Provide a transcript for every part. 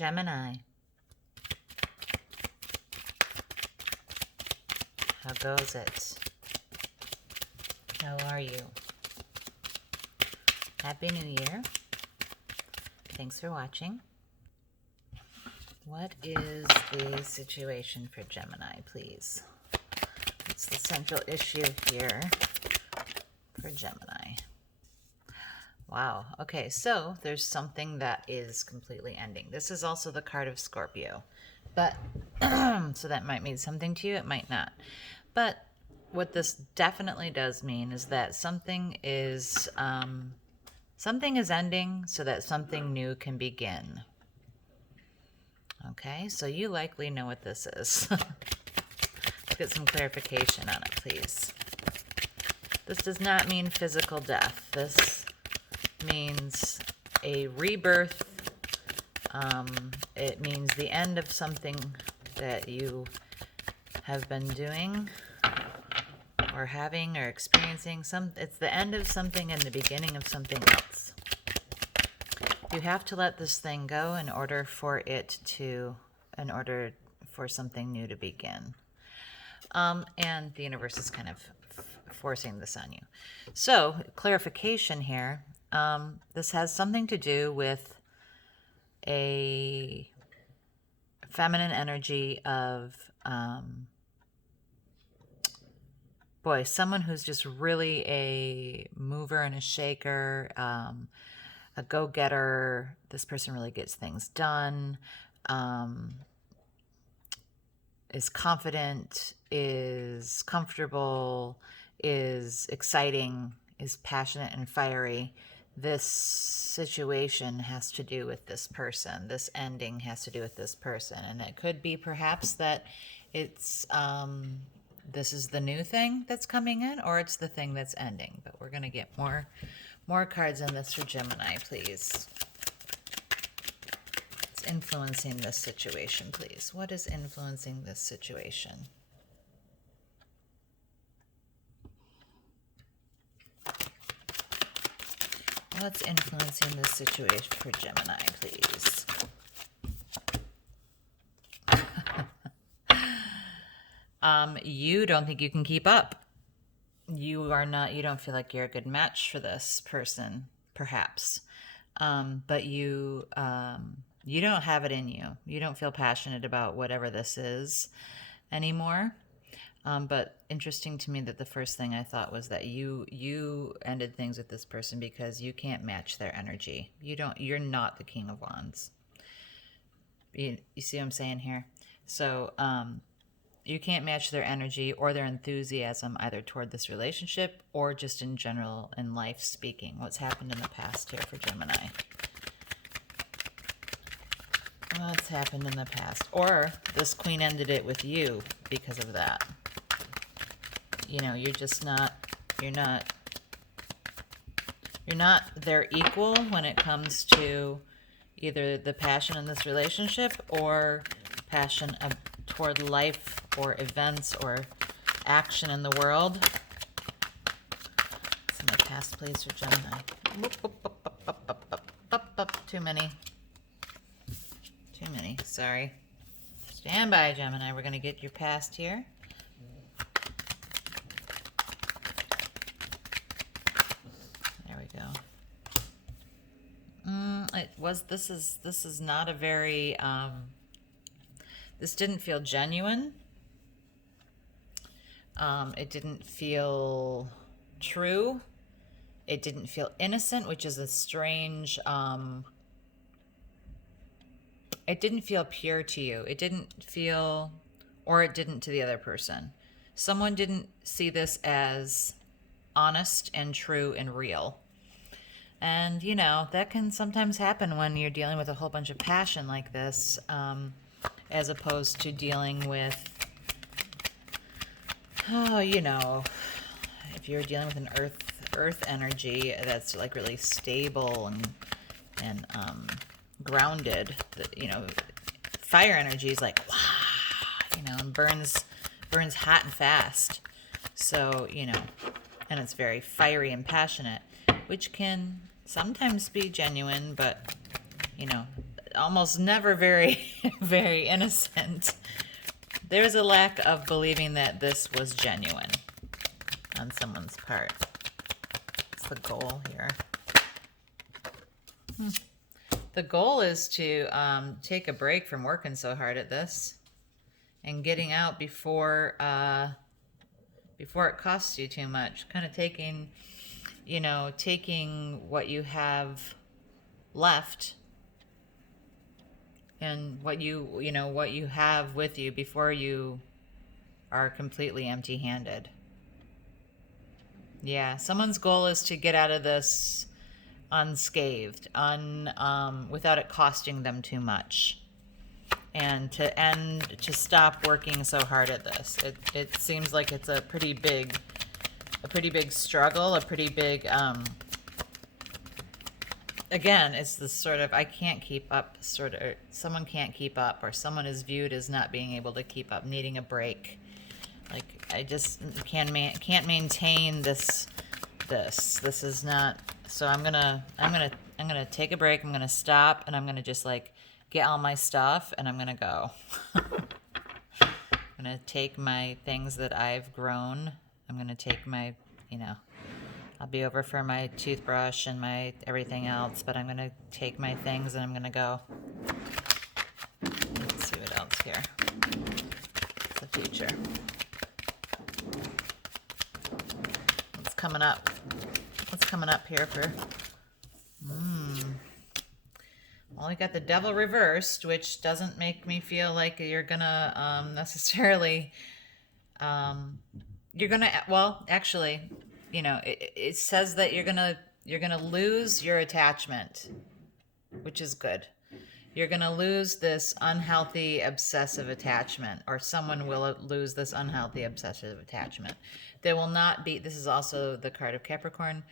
Gemini, how goes it? How are you? Happy New Year. Thanks for watching. What is the situation for Gemini, please? What's the central issue here for Gemini? Wow. Okay, so there's something that is completely ending. This is also the card of Scorpio. But, so that might mean something to you, it might not. But what this definitely does mean is that something is ending so that something new can begin. Okay, so you likely know what this is. Let's get some clarification on it, please. This does not mean physical death. This means a rebirth. It means the end of something that you have been doing or having or experiencing. It's the end of something and the beginning of something else. You have to let this thing go in order for something new to begin. And the universe is kind of forcing this on you. So, clarification here. This has something to do with a feminine energy of, someone who's just really a mover and a shaker, a go-getter. This person really gets things done, is confident, is comfortable, is exciting, is passionate and fiery. This situation has to do with this person. This ending has to do with this person. And it could be perhaps that it's this is the new thing that's coming in, or it's the thing that's ending. But we're going to get more cards in this for Gemini, please. It's influencing this situation, please. What is influencing this situation? What's influencing this situation for Gemini, please? You don't think you can keep up. You don't feel like you're a good match for this person, perhaps. But you don't have it in you. You don't feel passionate about whatever this is anymore. But interesting to me that the first thing I thought was that you ended things with this person because you can't match their energy. You're not the King of Wands. You see what I'm saying here? So, you can't match their energy or their enthusiasm either toward this relationship or just in general in life speaking. What's happened in the past here for Gemini? What's happened in the past? Or this queen ended it with you because of that. You're not their equal when it comes to either the passion in this relationship or passion toward life or events or action in the world. It's in the past, please, for Gemini. Too many. Sorry. Stand by, Gemini. We're going to get your past here. There we go. This is not a very, this didn't feel genuine. It didn't feel true. It didn't feel innocent, which is a strange, it didn't feel pure to you. It didn't feel, or it didn't to the other person. Someone didn't see this as honest and true and real. And, that can sometimes happen when you're dealing with a whole bunch of passion like this, as opposed to dealing with, if you're dealing with an earth energy that's like really stable and grounded, fire energy is like, wow, and burns hot and fast. So, and it's very fiery and passionate, which can sometimes be genuine, but, almost never very, very innocent. There's a lack of believing that this was genuine on someone's part. What's the goal here? The goal is to take a break from working so hard at this and getting out before it costs you too much. Kind of taking what you have left and what you have with you before you are completely empty-handed. Yeah, someone's goal is to get out of this unscathed, without it costing them too much, and to stop working so hard at this. It seems like it's a pretty big struggle, a pretty big again, it's this sort of I can't keep up, sort of someone can't keep up, or someone is viewed as not being able to keep up, needing a break. Like, I just can't maintain this. This is not. So I'm gonna take a break. I'm gonna stop, and I'm gonna just like get all my stuff, and I'm gonna go. I'm gonna take my things that I've grown. I'm gonna take my, I'll be over for my toothbrush and my everything else, but I'm gonna take my things and I'm gonna go. Let's see what else here. The future. What's coming up? What's coming up here for? Well, we got the Devil reversed, which doesn't make me feel like you're gonna necessarily. You're gonna. Well, actually, it says that you're gonna lose your attachment, which is good. You're gonna lose this unhealthy obsessive attachment, or someone will lose this unhealthy obsessive attachment. There will not be. This is also the card of Capricorn.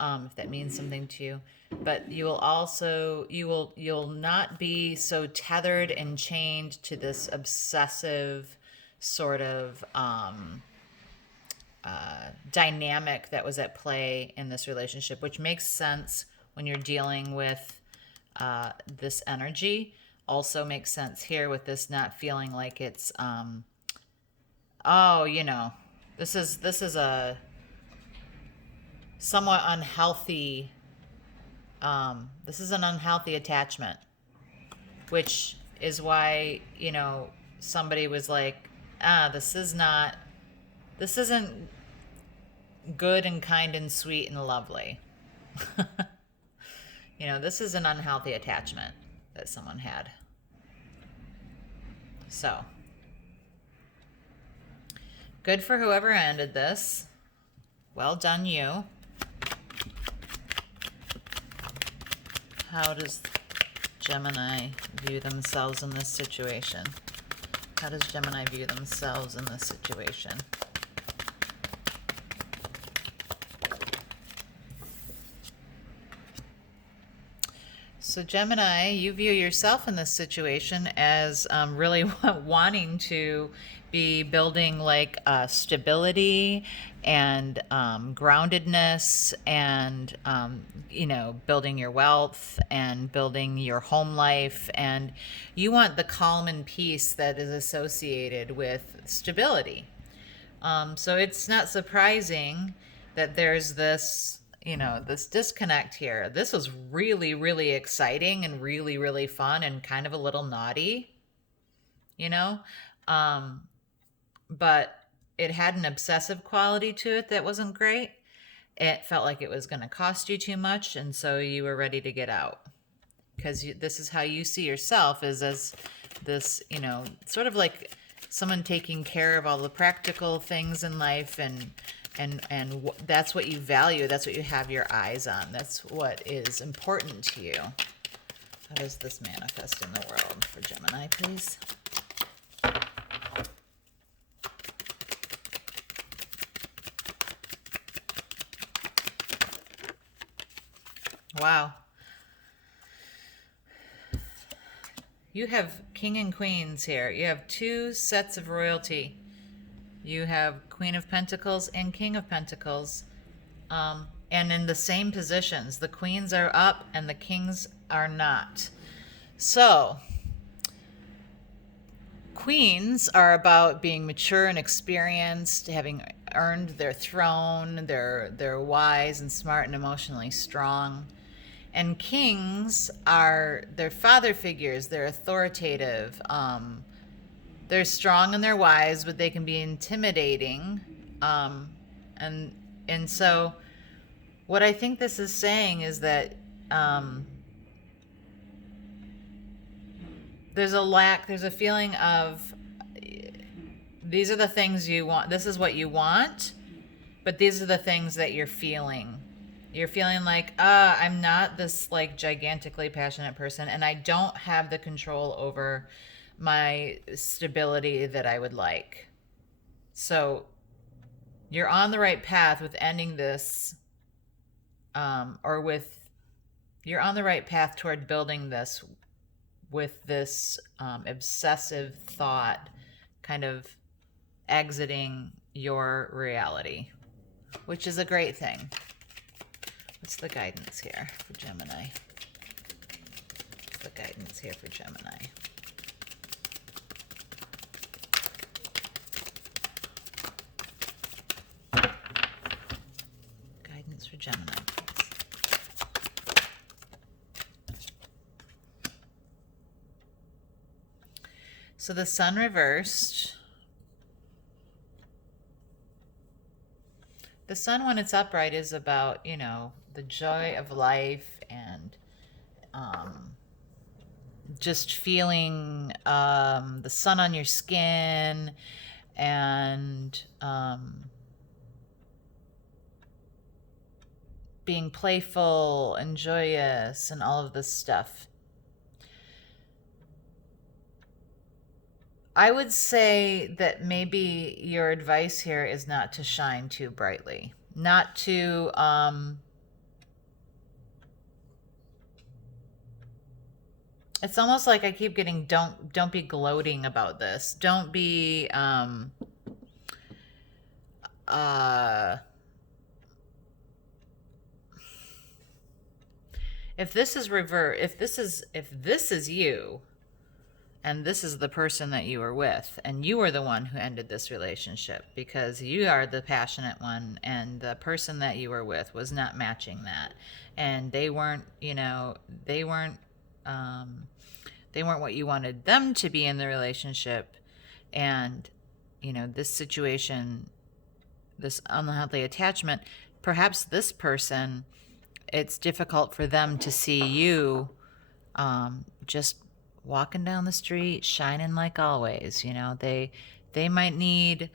If that means something to you, but you'll not be so tethered and chained to this obsessive sort of dynamic that was at play in this relationship, which makes sense when you're dealing with this energy. Also makes sense here with this not feeling like it's this is a somewhat unhealthy, this is an unhealthy attachment, which is why, somebody was like, this isn't good and kind and sweet and lovely. This is an unhealthy attachment that someone had. So, good for whoever ended this. Well done, you. How does Gemini view themselves in this situation? How does Gemini view themselves in this situation? So Gemini, you view yourself in this situation as really wanting to be building like stability and groundedness and, building your wealth and building your home life. And you want the calm and peace that is associated with stability. So it's not surprising that there's this this disconnect here. This was really, really exciting and really, really fun and kind of a little naughty, but it had an obsessive quality to it that wasn't great. It felt like it was going to cost you too much, and so you were ready to get out, because this is how you see yourself, is as this, sort of like someone taking care of all the practical things in life, and that's what you value. That's what you have your eyes on. That's what is important to you. How does this manifest in the world for Gemini, please? Wow. You have King and Queens here. You have two sets of royalty. You have Queen of Pentacles and King of Pentacles, and in the same positions. The Queens are up and the Kings are not. So, queens are about being mature and experienced, having earned their throne. They're wise and smart and emotionally strong. And kings are their father figures. They're authoritative. They're strong and they're wise, but they can be intimidating. And so, what I think this is saying is that there's a feeling of these are the things you want. This is what you want, but these are the things that you're feeling. You're feeling like, I'm not this like gigantically passionate person, and I don't have the control over my stability that I would like. So you're on the right path with ending this, you're on the right path toward building this with this obsessive thought kind of exiting your reality, which is a great thing. What's the guidance here for Gemini? What's the guidance here for Gemini? Guidance for Gemini, please. So the sun reversed. The sun, when it's upright, is about, the joy of life and just feeling the sun on your skin and being playful and joyous and all of this stuff. I would say that maybe your advice here is not to shine too brightly, not to it's almost like I keep getting don't be gloating about this. Don't be if this is you, and this is the person that you were with, and you were the one who ended this relationship because you are the passionate one, and the person that you were with was not matching that, and they weren't what you wanted them to be in the relationship, and this situation, this unhealthy attachment, perhaps this person, it's difficult for them to see you just walking down the street, shining like always. They might need,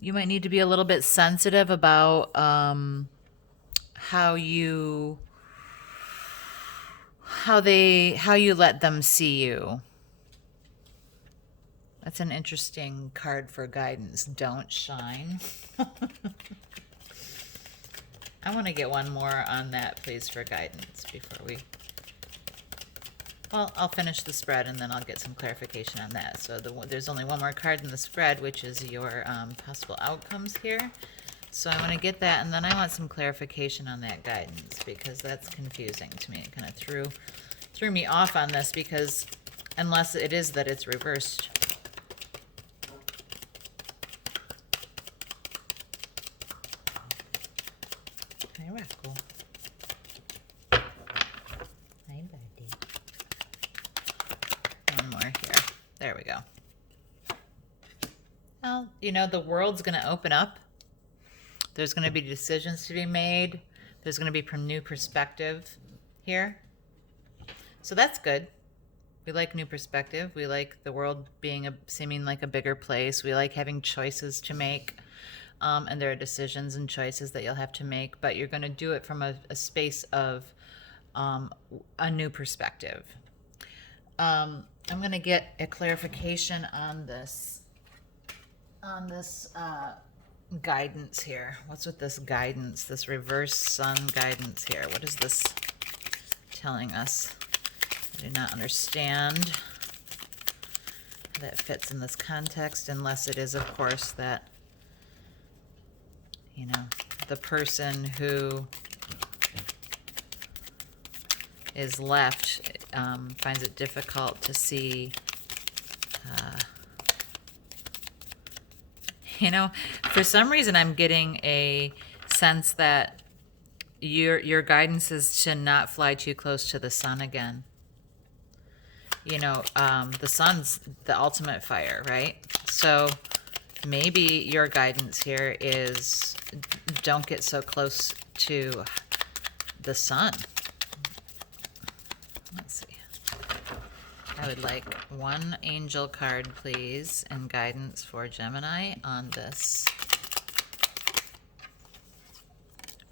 you might need to be a little bit sensitive about how you let them see you. That's an interesting card for guidance. Don't shine. I want to get one more on that, please, for guidance before we... Well, I'll finish the spread and then I'll get some clarification on that. So there's only one more card in the spread, which is your possible outcomes here. So I want to get that, and then I want some clarification on that guidance, because that's confusing to me. It kind of threw me off on this, because unless it is that it's reversed. Hi, Rocco. Hi, buddy. One more here. There we go. Well, the world's going to open up. There's going to be decisions to be made. There's going to be a new perspective here. So that's good. We like new perspective. We like the world seeming like a bigger place. We like having choices to make. And there are decisions and choices that you'll have to make, but you're going to do it from a space of a new perspective. I'm going to get a clarification on this guidance here. What's with this guidance, this reverse sun guidance here? What is this telling us? I do not understand how that fits in this context, unless it is, of course, that the person who is left finds it difficult to see, for some reason I'm getting a sense that your guidance is to not fly too close to the sun again. The sun's the ultimate fire, right? So maybe your guidance here is don't get so close to the sun. Let's see. I would like one angel card, please, and guidance for Gemini on this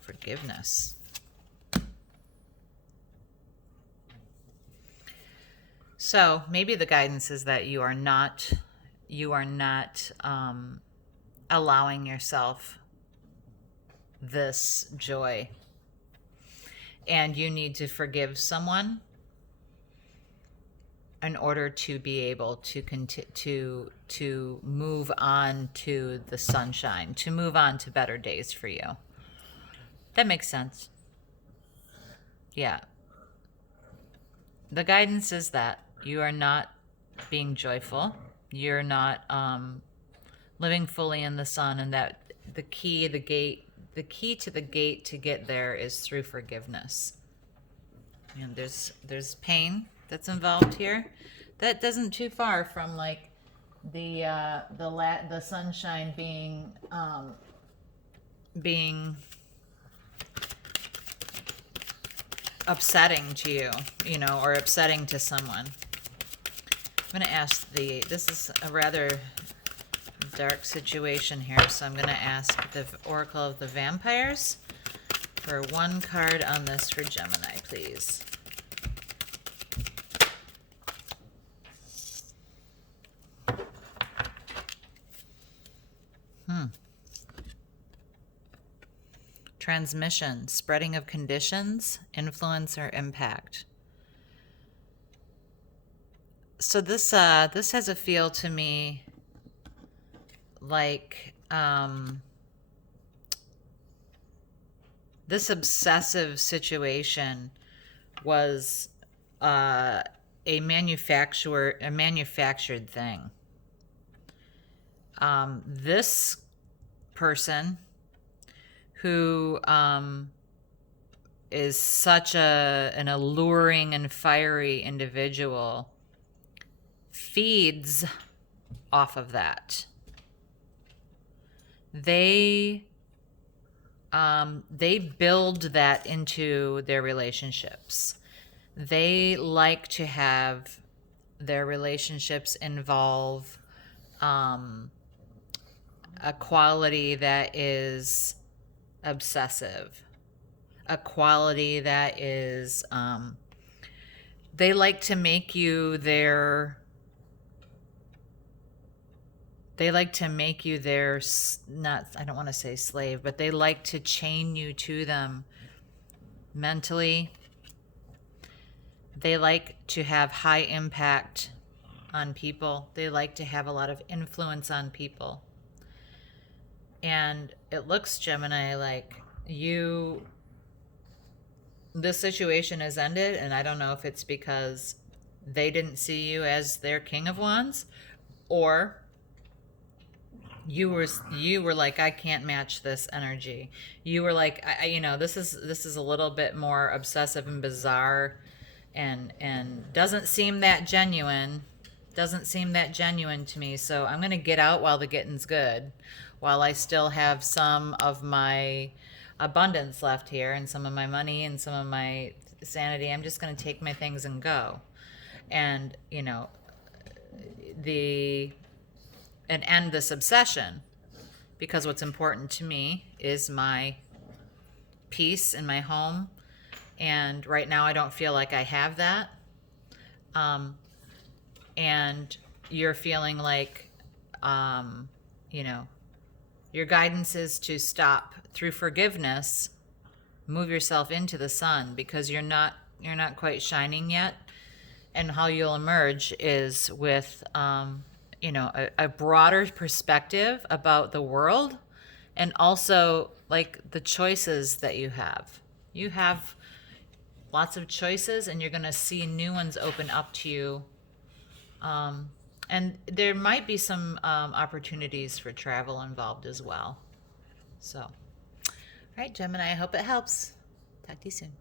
forgiveness. So maybe the guidance is that you are not allowing yourself this joy, and you need to forgive someone in order to be able to move on to the sunshine, to move on to better days for you. That makes sense. Yeah. The guidance is that you are not being joyful. You're not living fully in the sun, and that the key to the gate to get there is through forgiveness. And there's pain that's involved here. That doesn't too far from like the sunshine being upsetting to you, or upsetting to someone. I'm going to ask this is a rather dark situation here, so I'm going to ask the Oracle of the Vampires for one card on this for Gemini, please. Transmission, spreading of conditions, influence, or impact. So this has a feel to me like this obsessive situation was a manufactured thing. This person who is such an alluring and fiery individual feeds off of that. They build that into their relationships. They like to have their relationships involve a quality that is obsessive, a quality that is they like to make you their not, I don't want to say slave, but they like to chain you to them mentally. They like to have high impact on people. They like to have a lot of influence on people. And it looks, Gemini, like this situation has ended, and I don't know if it's because they didn't see you as their King of Wands, or you were like, I can't match this energy. You were like, this is a little bit more obsessive and bizarre, and doesn't seem that genuine to me. So I'm gonna get out while the getting's good, while I still have some of my abundance left here and some of my money and some of my sanity. I'm just gonna take my things and go, and end this obsession, because what's important to me is my peace in my home, and right now I don't feel like I have that. And you're feeling like your guidance is to stop through forgiveness, move yourself into the sun, because you're not quite shining yet. And how you'll emerge is with a broader perspective about the world, and also like the choices that you have. lots of choices, and you're going to see new ones open up to you. And there might be some opportunities for travel involved as well. So, all right, Gemini, I hope it helps. Talk to you soon.